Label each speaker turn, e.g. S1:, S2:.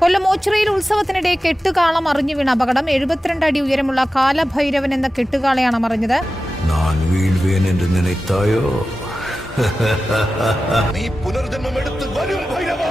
S1: കൊല്ലം ഓച്ചിറയിൽ ഉത്സവത്തിനിടെ കെട്ടുകാളം അറിഞ്ഞു വീണ അപകടം. എഴുപത്തിരണ്ട് അടി ഉയരമുള്ള കാലഭൈരവൻ എന്ന കെട്ടുകാളയാണ് മറിഞ്ഞത്.
S2: நான்
S3: നീ പുനർജന്മം എടുത്ത് വരും ഭൈരവ.